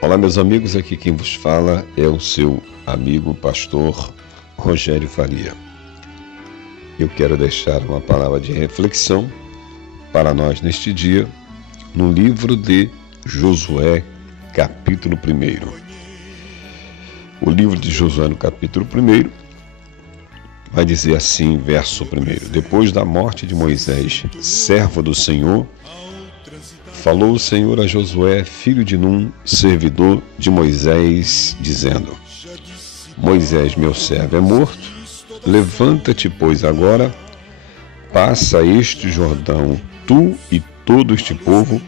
Olá, meus amigos, aqui quem vos fala é o seu amigo pastor Rogério Faria. Eu quero deixar uma palavra de reflexão para nós neste dia, no livro de Josué, capítulo 1. O livro de Josué, no capítulo 1, vai dizer assim, verso 1: Depois da morte de Moisés, servo do Senhor, falou o Senhor a Josué, filho de Num, servidor de Moisés, dizendo: Moisés, meu servo, é morto. Levanta-te, pois, agora, passa este Jordão, tu e todo este povo,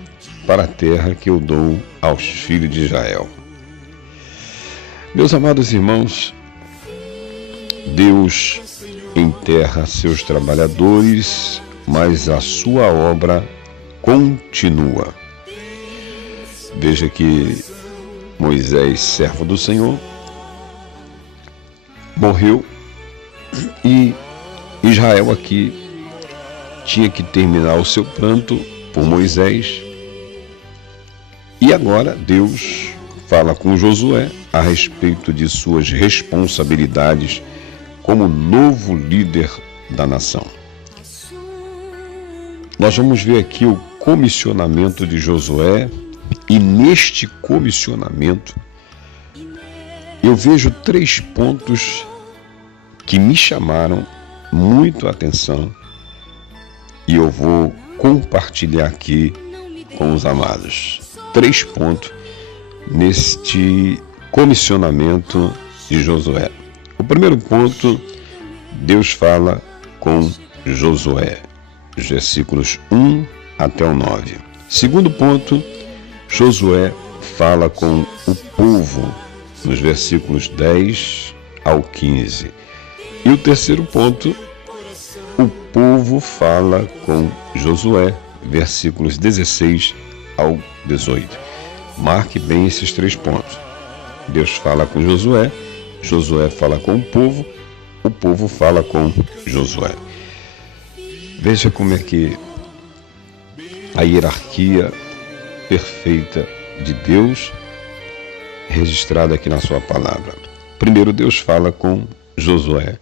para a terra que eu dou aos filhos de Israel. Meus amados irmãos, Deus enterra seus trabalhadores, mas a sua obra continua. Veja que Moisés, servo do Senhor, morreu e Israel aqui tinha que terminar o seu pranto por Moisés. E agora Deus fala com Josué a respeito de suas responsabilidades como novo líder da nação. Nós vamos ver aqui o comissionamento de Josué, e neste comissionamento eu vejo 3 pontos que me chamaram muito a atenção e eu vou compartilhar aqui com os amados. 3 pontos neste comissionamento de Josué. O primeiro ponto, Deus fala com Josué, os versículos 1 até o 9. Segundo ponto, Josué fala com o povo, nos versículos 10 ao 15. E o terceiro ponto, o povo fala com Josué, versículos 16 ao 18. Marque bem esses 3 pontos. Deus fala com Josué, Josué fala com o povo fala com Josué. Veja como é que a hierarquia perfeita de Deus registrada aqui na sua palavra. Primeiro, Deus fala com Josué.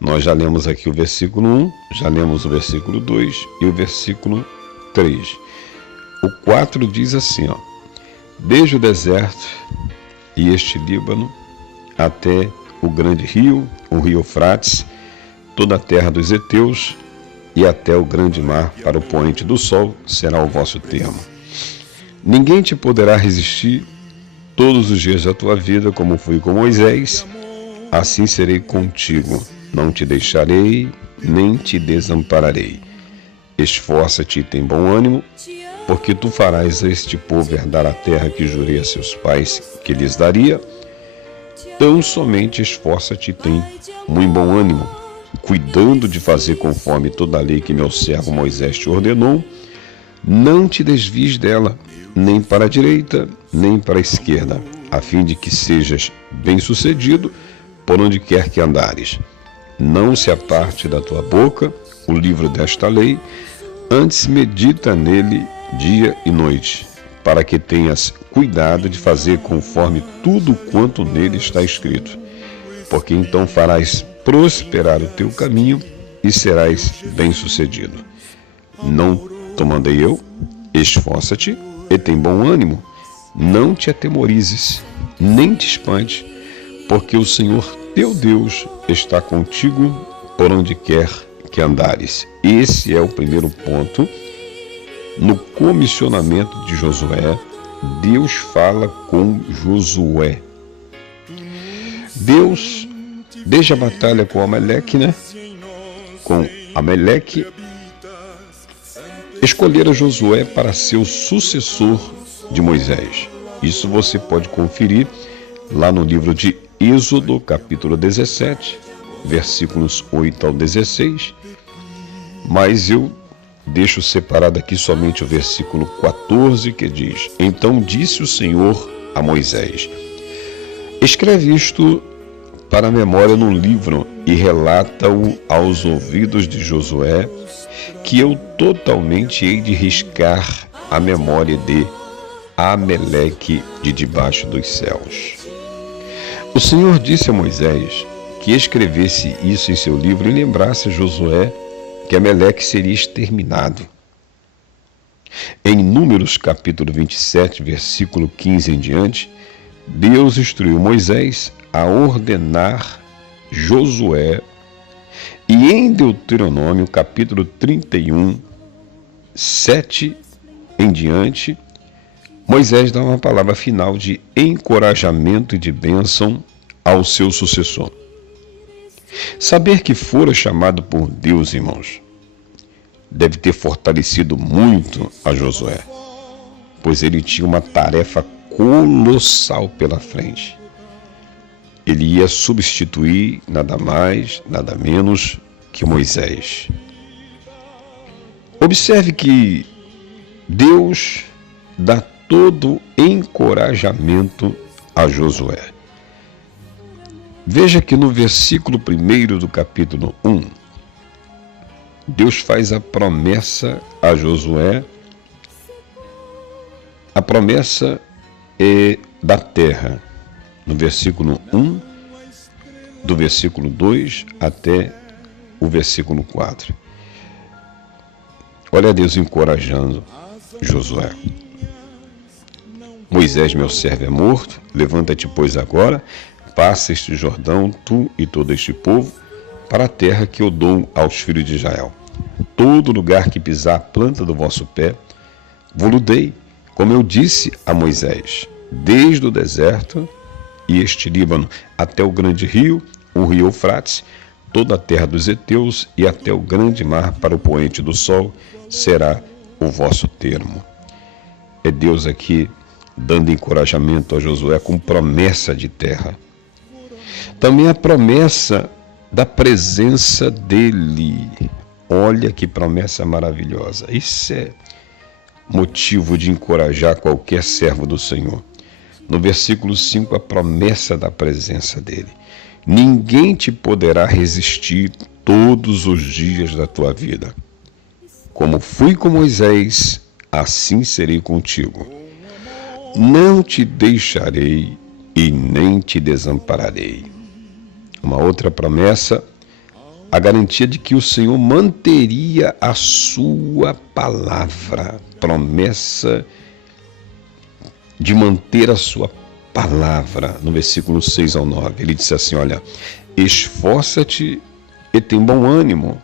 Nós já lemos aqui o versículo 1, já lemos o versículo 2 e o versículo 3. O 4 diz assim, desde o deserto e este Líbano até o grande rio, o rio Eufrates, toda a terra dos heteus e até o grande mar, para o poente do sol, será o vosso termo. Ninguém te poderá resistir todos os dias da tua vida, como fui com Moisés, assim serei contigo. Não te deixarei, nem te desampararei. Esforça-te e tem bom ânimo, porque tu farás a este povo herdar a terra que jurei a seus pais que lhes daria. Tão somente esforça-te e tem muito bom ânimo, cuidando de fazer conforme toda a lei que meu servo Moisés te ordenou. Não te desvies dela, nem para a direita, nem para a esquerda, a fim de que sejas bem-sucedido por onde quer que andares. Não se aparte da tua boca o livro desta lei, antes medita nele dia e noite, para que tenhas cuidado de fazer conforme tudo quanto nele está escrito, porque então farás prosperar o teu caminho e serás bem-sucedido. Não te mandei eu? Esforça-te e tem bom ânimo. Não te atemorizes, nem te espante, porque o Senhor teu Deus está contigo por onde quer que andares. Esse é o primeiro ponto. No comissionamento de Josué, Deus fala com Josué. Deus, desde a batalha com Amaleque, com Amaleque, escolhera Josué para ser o sucessor de Moisés. Isso você pode conferir lá no livro de Êxodo, capítulo 17, versículos 8 ao 16. Mas eu deixo separado aqui somente o versículo 14, que diz: Então disse o Senhor a Moisés: Escreve isto para a memória num livro e relata-o aos ouvidos de Josué, que eu totalmente hei de riscar a memória de Ameleque de debaixo dos céus. O Senhor disse a Moisés que escrevesse isso em seu livro e lembrasse a Josué que Ameleque seria exterminado. Em Números capítulo 27, versículo 15 em diante, Deus instruiu Moisés a ordenar Josué, e em Deuteronômio capítulo 31, 7 em diante, Moisés dá uma palavra final de encorajamento e de bênção ao seu sucessor. Saber que fora chamado por Deus, irmãos, deve ter fortalecido muito a Josué, pois ele tinha uma tarefa colossal pela frente. Ele ia substituir nada mais, nada menos que Moisés. Observe que Deus dá todo encorajamento a Josué. Veja que no versículo 1 do capítulo 1, Deus faz a promessa a Josué. A promessa é da terra, no versículo 1, do versículo 2 até o versículo 4. Olha Deus encorajando Josué. Moisés, meu servo, é morto. Levanta-te, pois, agora, passa este Jordão, tu e todo este povo, para a terra que eu dou aos filhos de Israel. Todo lugar que pisar a planta do vosso pé, vou-lo dei, como eu disse a Moisés, desde o deserto e este Líbano até o grande rio, o rio Eufrates, toda a terra dos heteus e até o grande mar para o poente do sol, será o vosso termo. É Deus aqui dando encorajamento a Josué com promessa de terra. Também a promessa da presença dele. Olha que promessa maravilhosa. Isso é motivo de encorajar qualquer servo do Senhor. No versículo 5, a promessa da presença dele. Ninguém te poderá resistir todos os dias da tua vida. Como fui com Moisés, assim serei contigo. Não te deixarei e nem te desampararei. Uma outra promessa, a garantia de que o Senhor manteria a sua palavra. Promessa de manter a sua palavra. No versículo 6 ao 9, ele disse assim, olha, esforça-te e tem bom ânimo,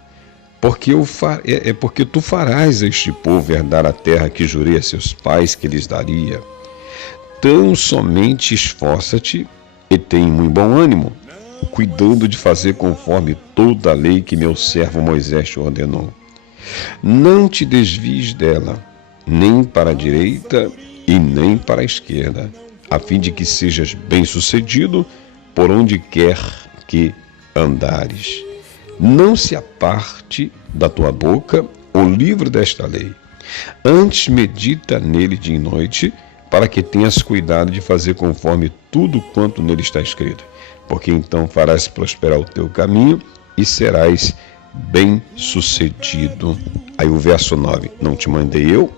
porque tu farás a este povo herdar a terra que jurei a seus pais que lhes daria. Tão somente esforça-te e tem muito bom ânimo, cuidando de fazer conforme toda a lei que meu servo Moisés te ordenou. Não te desvies dela, nem para a direita e nem para a esquerda, a fim de que sejas bem-sucedido por onde quer que andares. Não se aparte da tua boca o livro desta lei. Antes medita nele dia e noite, para que tenhas cuidado de fazer conforme tudo quanto nele está escrito. Porque então farás prosperar o teu caminho e serás bem-sucedido. Aí o verso 9, não te mandei eu?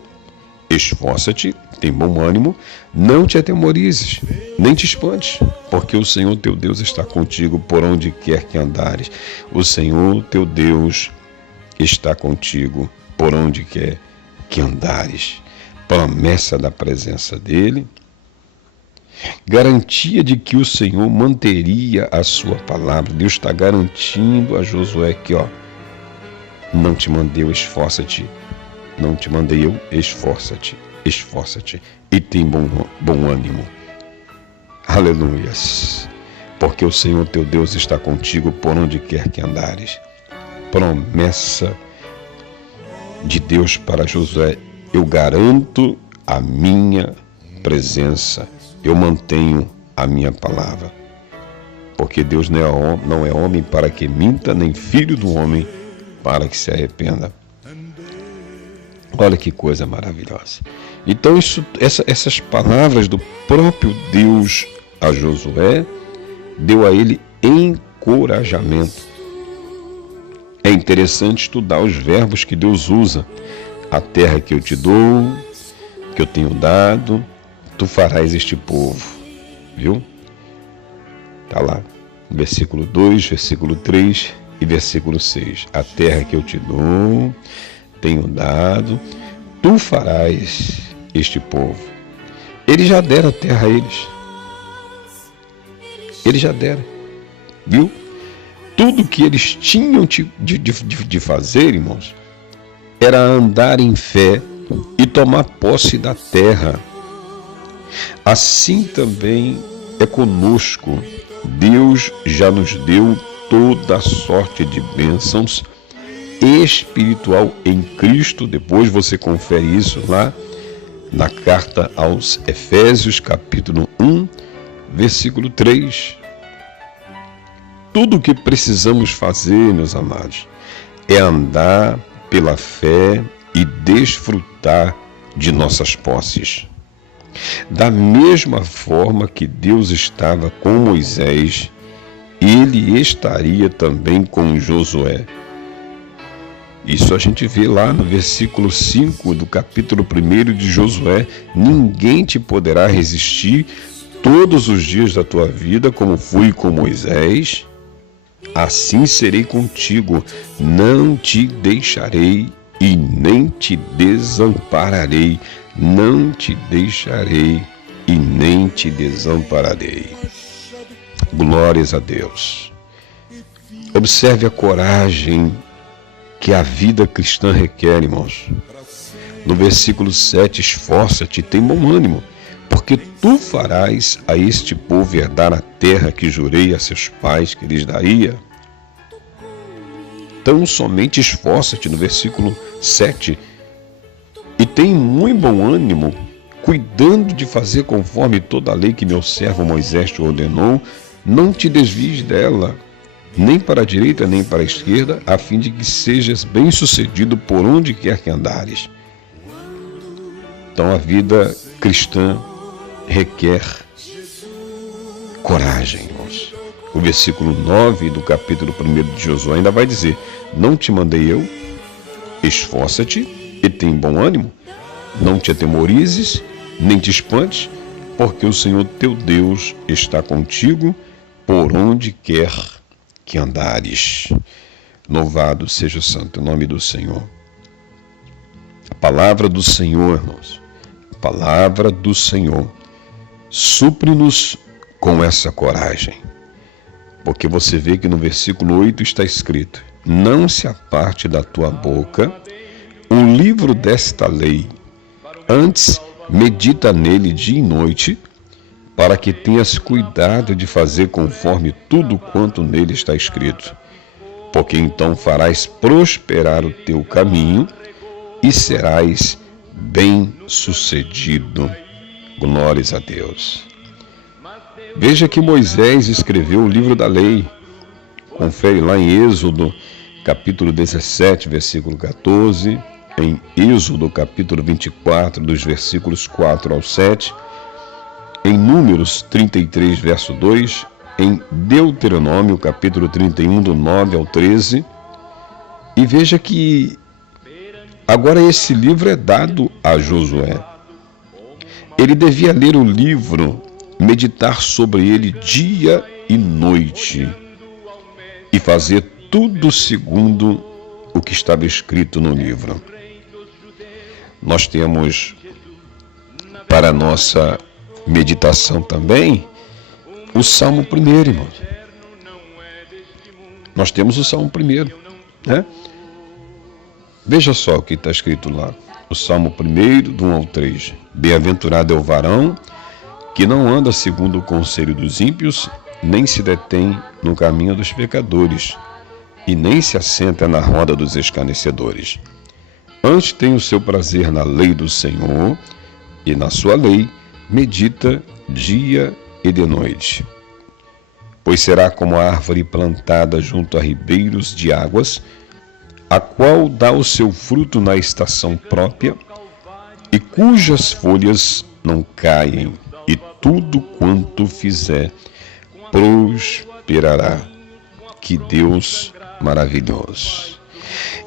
Esforça-te, tem bom ânimo, não te atemorizes, nem te espantes, porque o Senhor teu Deus está contigo por onde quer que andares. O Senhor teu Deus está contigo por onde quer que andares. Promessa da presença dele, garantia de que o Senhor manteria a sua palavra. Deus está garantindo a Josué que, não te mandei eu, esforça-te. Não te mandei eu, esforça-te, esforça-te e tem bom ânimo. Aleluias. Porque o Senhor teu Deus está contigo por onde quer que andares. Promessa de Deus para Josué. Eu garanto a minha presença. Eu mantenho a minha palavra. Porque Deus não é homem para que minta, nem filho do homem para que se arrependa. Olha que coisa maravilhosa. Então essas palavras do próprio Deus a Josué deu a ele encorajamento. É interessante estudar os verbos que Deus usa. A terra que eu te dou, que eu tenho dado, tu farás este povo, viu? Está lá, versículo 2, versículo 3 e versículo 6. A terra que eu te dou, tenho dado, tu farás este povo. Ele já dera a terra a eles. Ele já dera, viu? Tudo que eles tinham de fazer, irmãos, era andar em fé e tomar posse da terra. Assim também é conosco. Deus já nos deu toda a sorte de bênçãos espiritual em Cristo. Depois você confere isso lá na carta aos Efésios, capítulo 1, versículo 3. Tudo o que precisamos fazer, meus amados, é andar pela fé e desfrutar de nossas posses. Da mesma forma que Deus estava com Moisés, ele estaria também com Josué. Isso a gente vê lá no versículo 5 do capítulo 1 de Josué. Ninguém te poderá resistir todos os dias da tua vida, como fui com Moisés. Assim serei contigo, não te deixarei e nem te desampararei. Não te deixarei e nem te desampararei. Glórias a Deus. Observe a coragem que a vida cristã requer, irmãos. No versículo 7, esforça-te e tem bom ânimo, porque tu farás a este povo herdar a terra que jurei a seus pais que lhes daria. Então somente esforça-te, no versículo 7, e tem muito bom ânimo, cuidando de fazer conforme toda a lei que meu servo Moisés te ordenou. Não te desvies dela, nem para a direita nem para a esquerda, a fim de que sejas bem-sucedido por onde quer que andares. Então a vida cristã requer coragem, irmãos. O versículo 9 do capítulo 1 de Josué ainda vai dizer: não te mandei eu? Esforça-te e tem bom ânimo, não te atemorizes, nem te espantes, porque o Senhor teu Deus está contigo por onde quer que andares. Louvado seja o santo nome do Senhor. A palavra do Senhor, irmãos, a palavra do Senhor, supre-nos com essa coragem. Porque você vê que no versículo 8 está escrito: não se aparte da tua boca o livro desta lei, antes medita nele dia e noite, para que tenhas cuidado de fazer conforme tudo quanto nele está escrito. Porque então farás prosperar o teu caminho e serás bem-sucedido. Glórias a Deus. Veja que Moisés escreveu o livro da lei. Confere lá em Êxodo, capítulo 17, versículo 14, em Êxodo, capítulo 24, dos versículos 4 ao 7, em Números 33, verso 2, em Deuteronômio, capítulo 31, do 9 ao 13. E veja que agora esse livro é dado a Josué. Ele devia ler o livro, meditar sobre ele dia e noite e fazer tudo segundo o que estava escrito no livro. Nós temos para a nossa meditação também o Salmo 1, irmãos. Nós temos o Salmo 1, né? Veja só o que está escrito lá. O Salmo 1, do 1 ao 3. Bem-aventurado é o varão que não anda segundo o conselho dos ímpios, nem se detém no caminho dos pecadores, e nem se assenta na roda dos escarnecedores. Antes tem o seu prazer na lei do Senhor, e na sua lei medita dia e de noite. Pois será como a árvore plantada junto a ribeiros de águas, a qual dá o seu fruto na estação própria, e cujas folhas não caem, e tudo quanto fizer prosperará. Que Deus maravilhoso!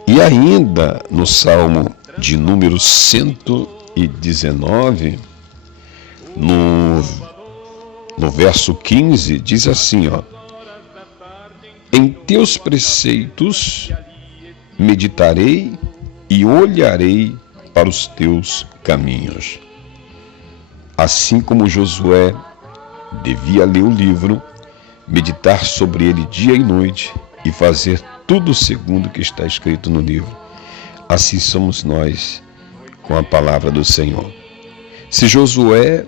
E ainda no Salmo de número 119, no verso 15, diz assim, ó: em teus preceitos meditarei e olharei para os teus caminhos. Assim como Josué devia ler o livro, meditar sobre ele dia e noite e fazer tudo segundo o que está escrito no livro, assim somos nós com a palavra do Senhor. Se Josué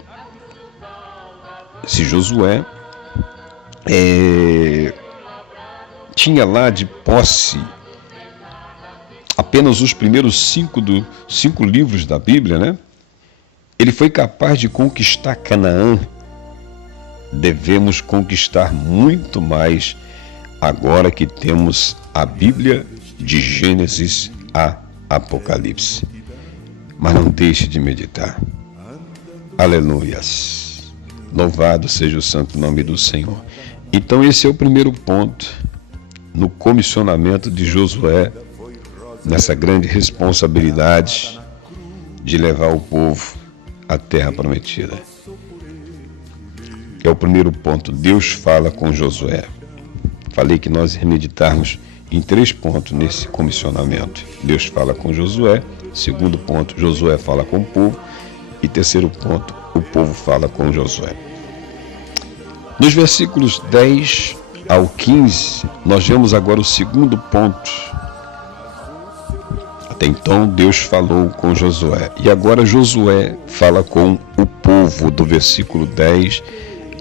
tinha lá de posse apenas os primeiros cinco livros da Bíblia, né? Ele foi capaz de conquistar Canaã. Devemos conquistar muito mais agora que temos a Bíblia de Gênesis a Apocalipse. Mas não deixe de meditar. Aleluias. Louvado seja o santo nome do Senhor. Então esse é o primeiro ponto no comissionamento de Josué, nessa grande responsabilidade de levar o povo à terra prometida. É o primeiro ponto. Deus fala com Josué. Falei que nós ia meditarmos em 3 pontos nesse comissionamento. Deus fala com Josué. Segundo ponto, Josué fala com o povo. E terceiro ponto, o povo fala com Josué. Nos versículos 10 ao 15, nós vemos agora o segundo ponto. Até então, Deus falou com Josué. E agora Josué fala com o povo, do versículo 10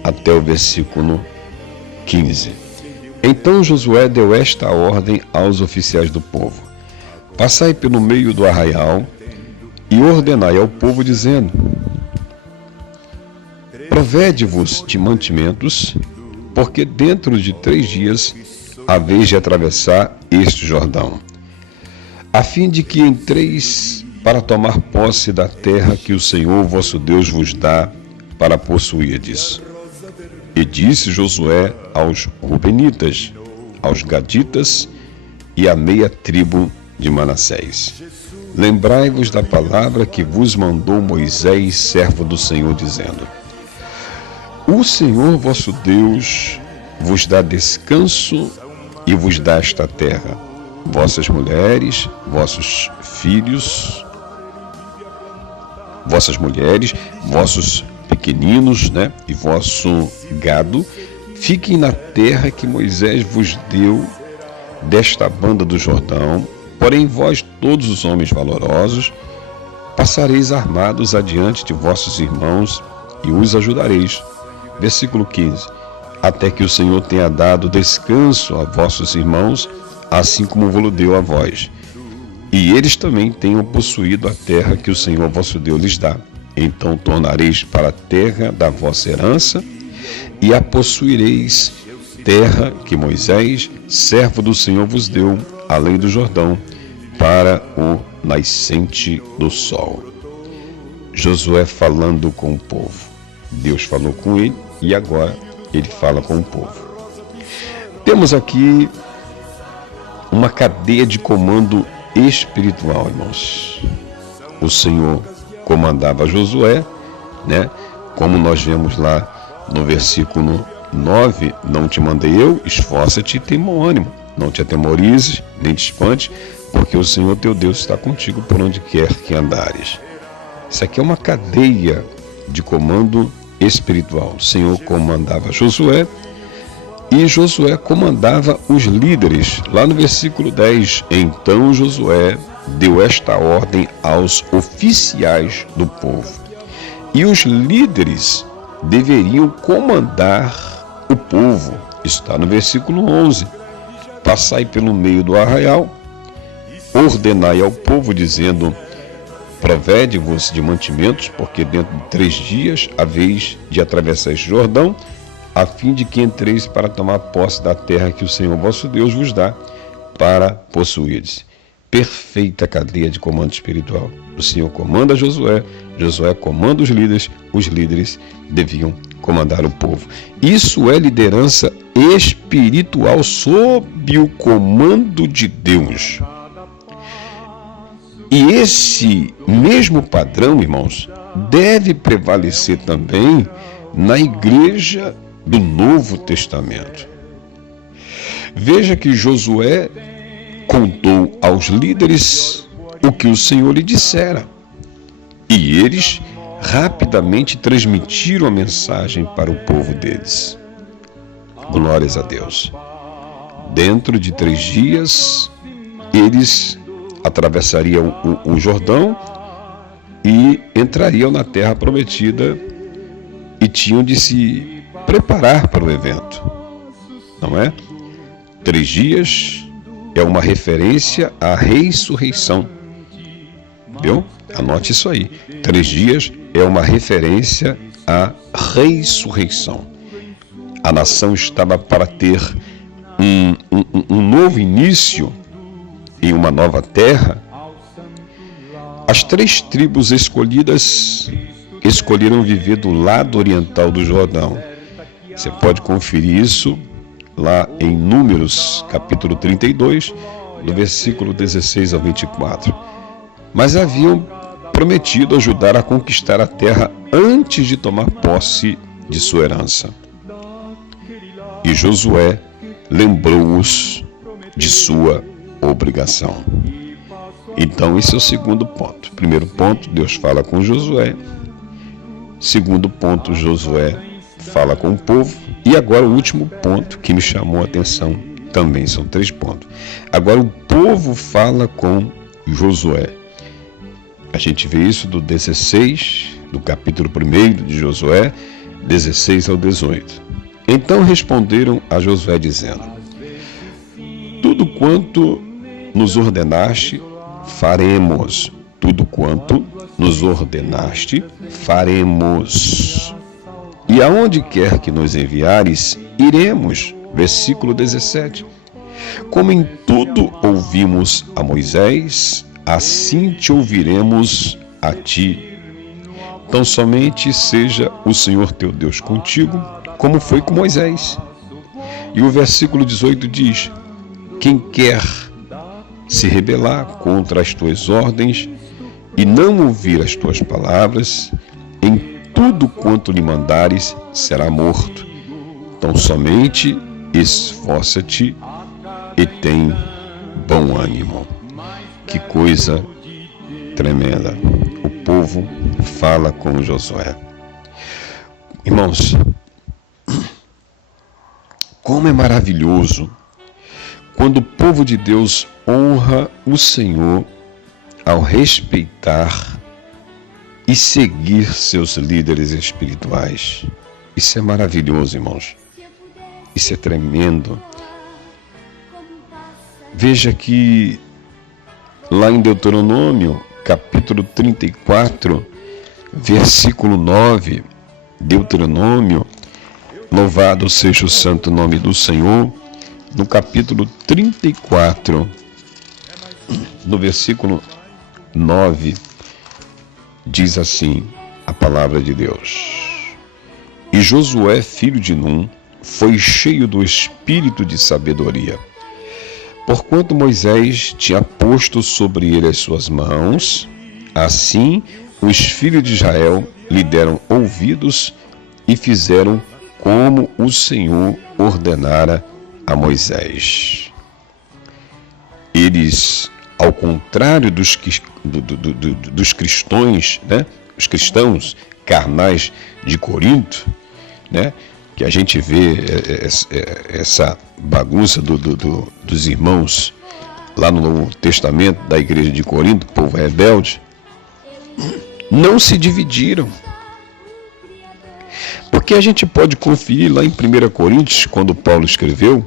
até o versículo 15. Então Josué deu esta ordem aos oficiais do povo: passai pelo meio do arraial e ordenai ao povo, dizendo: provede-vos de mantimentos, porque dentro de 3 dias haveis de atravessar este Jordão, a fim de que entreis para tomar posse da terra que o Senhor vosso Deus vos dá para possuirdes. E disse Josué aos Rubenitas, aos Gaditas e à meia tribo de Manassés: lembrai-vos da palavra que vos mandou Moisés, servo do Senhor, dizendo: o Senhor vosso Deus vos dá descanso e vos dá esta terra, vossas mulheres, vossos filhos, vossas mulheres, vossos pequeninos, né, e vosso gado, fiquem na terra que Moisés vos deu desta banda do Jordão. Porém vós, todos os homens valorosos, passareis armados adiante de vossos irmãos e os ajudareis. Versículo 15. Até que o Senhor tenha dado descanso a vossos irmãos, assim como vos deu a vós, e eles também tenham possuído a terra que o Senhor vosso Deus lhes dá. Então tornareis para a terra da vossa herança e a possuireis, terra que Moisés, servo do Senhor, vos deu, além do Jordão, para o nascente do sol. Josué falando com o povo. Deus falou com ele e agora ele fala com o povo. Temos aqui uma cadeia de comando espiritual, irmãos. O Senhor comandava Josué, né? Como nós vemos lá no versículo 9: não te mandei eu, esforça-te e tem bom ânimo, não te atemorizes, nem te espante, porque o Senhor teu Deus está contigo por onde quer que andares. Isso aqui é uma cadeia de comando espiritual. O Senhor comandava Josué e Josué comandava os líderes. Lá no versículo 10, então Josué deu esta ordem aos oficiais do povo. E os líderes deveriam comandar o povo. Está no versículo 11. Passai pelo meio do arraial, ordenai ao povo, dizendo: provede-vos de mantimentos, porque dentro de 3 dias haveis de atravessar este Jordão, a fim de que entreis para tomar posse da terra que o Senhor vosso Deus vos dá para possuirdes. Perfeita cadeia de comando espiritual. O Senhor comanda Josué, Josué comanda os líderes deviam comandar o povo. Isso é liderança espiritual sob o comando de Deus. E esse mesmo padrão, irmãos, deve prevalecer também na igreja do Novo Testamento. Veja que Josué contou aos líderes o que o Senhor lhe dissera, e eles rapidamente transmitiram a mensagem para o povo deles. Glórias a Deus. Dentro de 3 dias, eles atravessariam o Jordão e entrariam na terra prometida e tinham de se preparar para o evento, não é? 3 dias é uma referência à ressurreição, viu? Anote isso aí. 3 dias é uma referência à ressurreição. A nação estava para ter um novo início em uma nova terra. As 3 tribos escolhidas escolheram viver do lado oriental do Jordão. Você pode conferir isso lá em Números, capítulo 32, do versículo 16 ao 24. Mas haviam prometido ajudar a conquistar a terra antes de tomar posse de sua herança. E Josué lembrou-os de sua obrigação. Então, esse é o segundo ponto. Primeiro ponto, Deus fala com Josué. Segundo ponto, Josué fala com o povo. E agora o último ponto que me chamou a atenção, também são 3 pontos. Agora o povo fala com Josué. A gente vê isso do 16, do capítulo 1 de Josué, 16 ao 18. Então responderam a Josué dizendo: tudo quanto nos ordenaste, faremos. Tudo quanto nos ordenaste, faremos. E aonde quer que nos enviares, iremos. Versículo 17. Como em tudo ouvimos a Moisés, assim te ouviremos a ti. Tão somente seja o Senhor teu Deus contigo, como foi com Moisés. E o versículo 18 diz: quem quer se rebelar contra as tuas ordens e não ouvir as tuas palavras, em tudo quanto lhe mandares, será morto. Então somente esforça-te e tem bom ânimo. Que coisa tremenda. O povo fala com Josué. Irmãos, como é maravilhoso quando o povo de Deus honra o Senhor ao respeitar e seguir seus líderes espirituais. Isso é maravilhoso, irmãos. Isso é tremendo. Veja que lá em Deuteronômio, capítulo 34, versículo 9, Deuteronômio, louvado seja o santo nome do Senhor, no capítulo 34, no versículo 9, diz assim a palavra de Deus: e Josué, filho de Num, foi cheio do espírito de sabedoria, porquanto Moisés tinha posto sobre ele as suas mãos. Assim os filhos de Israel lhe deram ouvidos e fizeram como o Senhor ordenara a Moisés. Eles, ao contrário dos cristãos, né? Os cristãos carnais de Corinto, né? Que a gente vê essa bagunça dos irmãos lá no Novo Testamento da igreja de Corinto, povo rebelde, não se dividiram. Porque a gente pode conferir lá em 1 Coríntios, quando Paulo escreveu,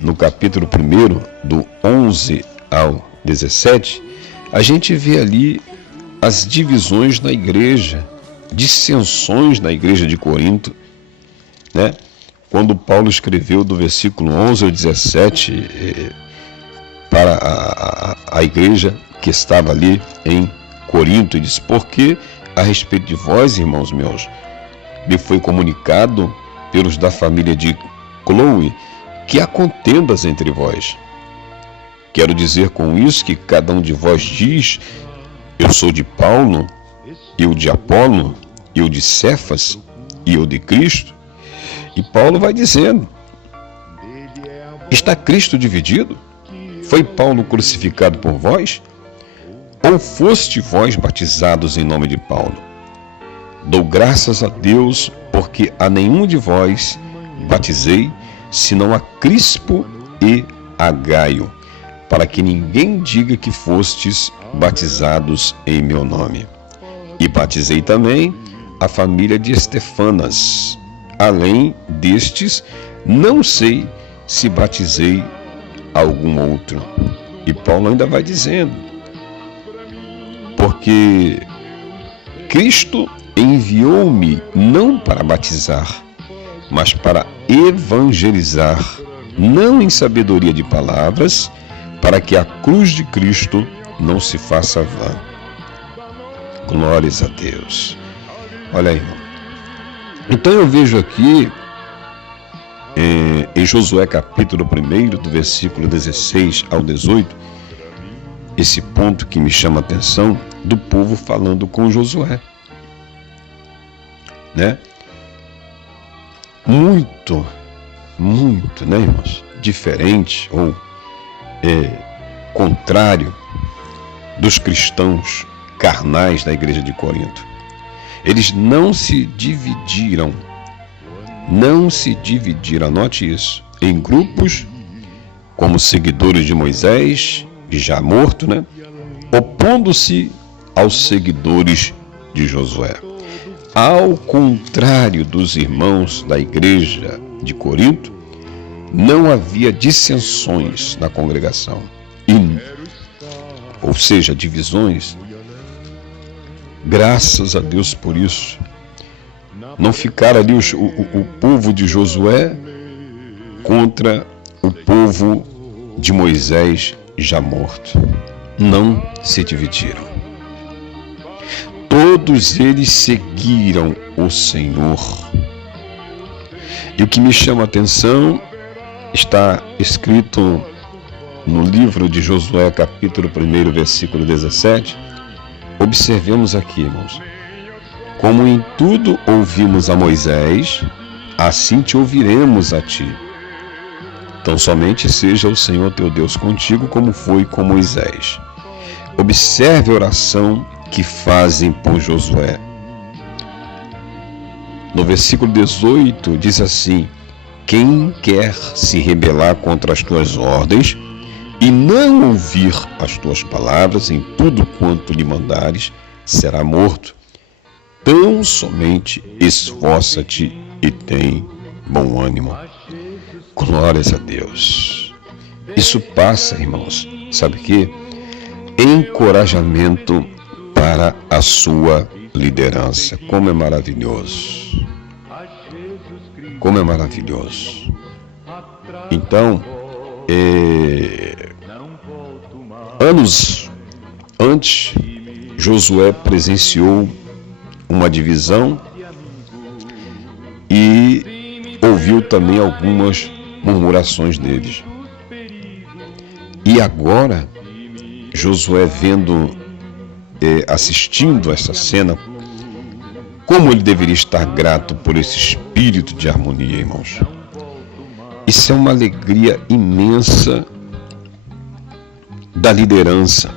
no capítulo 1, do 11 ao 17, a gente vê ali as divisões na igreja, dissensões na igreja de Corinto, né? Quando Paulo escreveu do versículo 11 ao 17 para a igreja que estava ali em Corinto, e disse: porque a respeito de vós, irmãos meus, me foi comunicado pelos da família de Cloe que há contendas entre vós. Quero dizer com isso que cada um de vós diz: eu sou de Paulo, e o de Apolo, e o de Cefas, e o de Cristo. E Paulo vai dizendo: está Cristo dividido? Foi Paulo crucificado por vós? Ou foste vós batizados em nome de Paulo? Dou graças a Deus, porque a nenhum de vós batizei, senão a Crispo e a Gaio, para que ninguém diga que fostes batizados em meu nome. E batizei também a família de Estefanas. Além destes, não sei se batizei algum outro. E Paulo ainda vai dizendo: porque Cristo enviou-me não para batizar, mas para evangelizar, não em sabedoria de palavras, para que a cruz de Cristo não se faça vã. Glórias a Deus. Olha aí, irmão. Então eu vejo aqui, em Josué capítulo 1, do versículo 16 ao 18, esse ponto que me chama a atenção do povo falando com Josué, né? Muito, né, irmãos? Diferente ou contrário dos cristãos carnais da igreja de Corinto. Eles não se dividiram, anote isso, em grupos como seguidores de Moisés, já morto, né? Opondo-se aos seguidores de Josué. Ao contrário dos irmãos da igreja de Corinto, não havia dissensões na congregação, ou seja, divisões. Graças a Deus por isso. Não ficar ali o povo de Josué contra o povo de Moisés já morto. Não se dividiram. Todos eles seguiram o Senhor. E o que me chama a atenção está escrito no livro de Josué, capítulo 1, versículo 17. Observemos aqui, irmãos: como em tudo ouvimos a Moisés, assim te ouviremos a ti. Então somente seja o Senhor teu Deus contigo, como foi com Moisés. Observe a oração que fazem por Josué. No versículo 18 diz assim: quem quer se rebelar contra as tuas ordens e não ouvir as tuas palavras em tudo quanto lhe mandares, será morto. Tão somente esforça-te e tem bom ânimo. Glórias a Deus. Isso passa, irmãos, sabe o quê? Encorajamento para a sua liderança. Como é maravilhoso. Como é maravilhoso. Então, anos antes, Josué presenciou uma divisão e ouviu também algumas murmurações deles. E agora, Josué assistindo essa cena, como ele deveria estar grato por esse espírito de harmonia, irmãos. Isso é uma alegria imensa da liderança.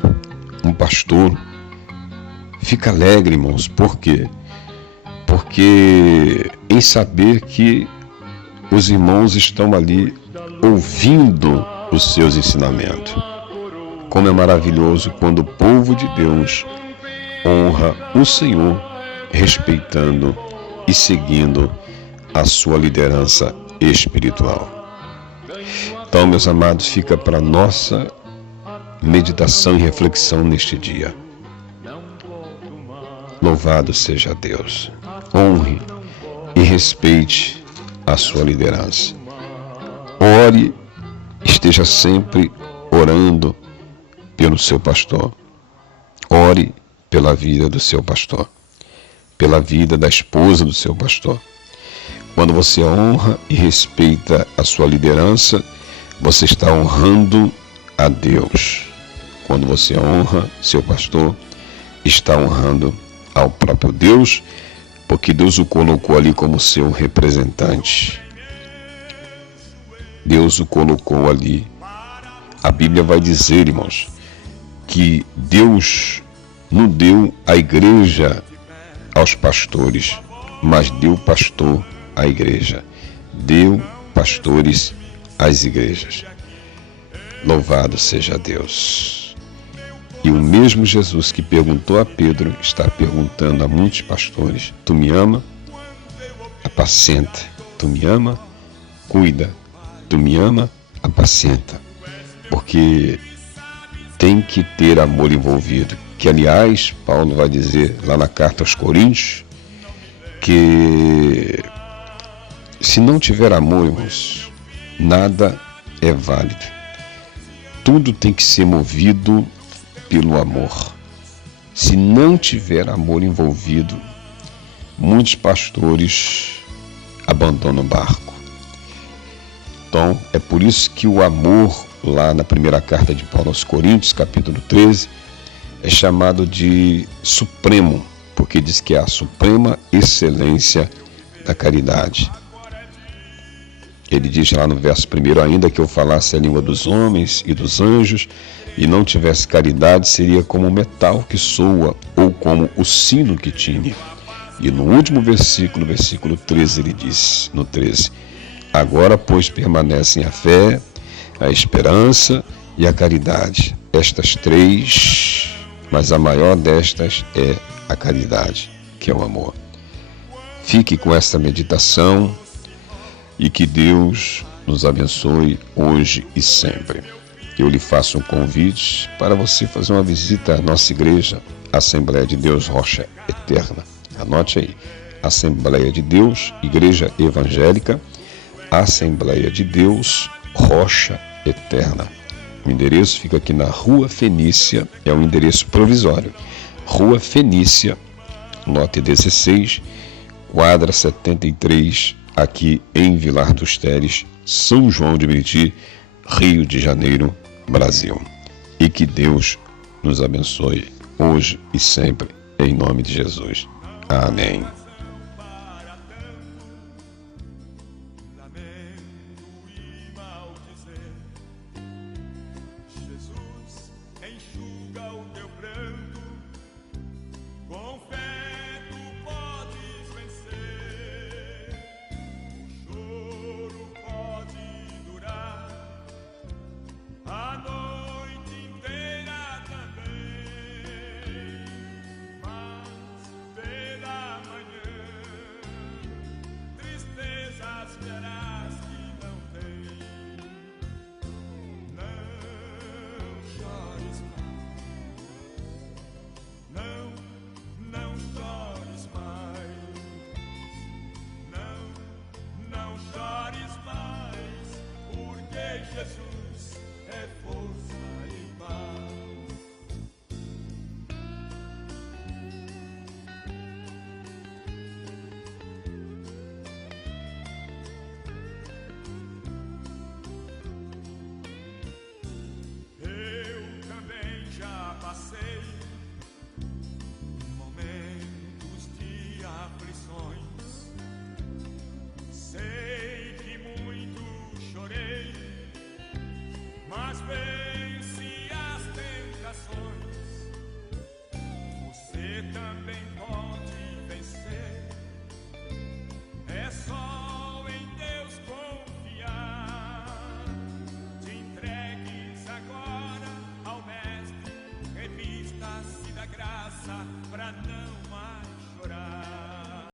Um pastor fica alegre, irmãos. Por quê? Porque em saber que os irmãos estão ali ouvindo os seus ensinamentos. Como é maravilhoso quando o povo de Deus honra o Senhor, respeitando e seguindo a sua liderança espiritual. Então, meus amados, fica para nossa meditação e reflexão neste dia. Louvado seja Deus. Honre e respeite a sua liderança. Ore, esteja sempre orando pelo seu pastor. Ore pela vida do seu pastor, pela vida da esposa do seu pastor. Quando você honra e respeita a sua liderança, você está honrando a Deus. Quando você honra seu pastor, está honrando ao próprio Deus, porque Deus o colocou ali como seu representante. Deus o colocou ali. A Bíblia vai dizer, irmãos, que Deus não deu a igreja aos pastores, mas deu pastor à igreja. Deu pastores às igrejas. Louvado seja Deus. E o mesmo Jesus que perguntou a Pedro está perguntando a muitos pastores: tu me ama? Apacenta. Tu me ama? Cuida. Tu me ama? Apacenta. Porque tem que ter amor envolvido. Que, aliás, Paulo vai dizer lá na carta aos Coríntios que se não tiver amor, irmãos, nada é válido. Tudo tem que ser movido pelo amor. Se não tiver amor envolvido, muitos pastores abandonam o barco. Então, é por isso que o amor, lá na primeira carta de Paulo aos Coríntios, capítulo 13, é chamado de supremo, porque diz que é a suprema excelência da caridade. Ele diz lá no verso 1: ainda que eu falasse a língua dos homens e dos anjos e não tivesse caridade, seria como o metal que soa ou como o sino que tine. E no último versículo, versículo 13, ele diz, no 13: agora, pois, permanecem a fé, a esperança e a caridade. Estas três, mas a maior destas é a caridade, que é o amor. Fique com esta meditação e que Deus nos abençoe hoje e sempre. Eu lhe faço um convite para você fazer uma visita à nossa igreja, Assembleia de Deus Rocha Eterna. Anote aí: Assembleia de Deus, Igreja Evangélica, Assembleia de Deus Rocha Eterna. O endereço fica aqui na Rua Fenícia, é um endereço provisório. Rua Fenícia, lote 16, quadra 73, aqui em Vilar dos Teres, São João de Meriti, Rio de Janeiro, Brasil. E que Deus nos abençoe hoje e sempre, em nome de Jesus. Amém. Jesus é força e paz. Eu também já passei momentos de aflições. Sei que muito chorei, mas venci as tentações. Você também pode vencer. É só em Deus confiar. Te entregues agora ao Mestre. Revista-se da graça pra não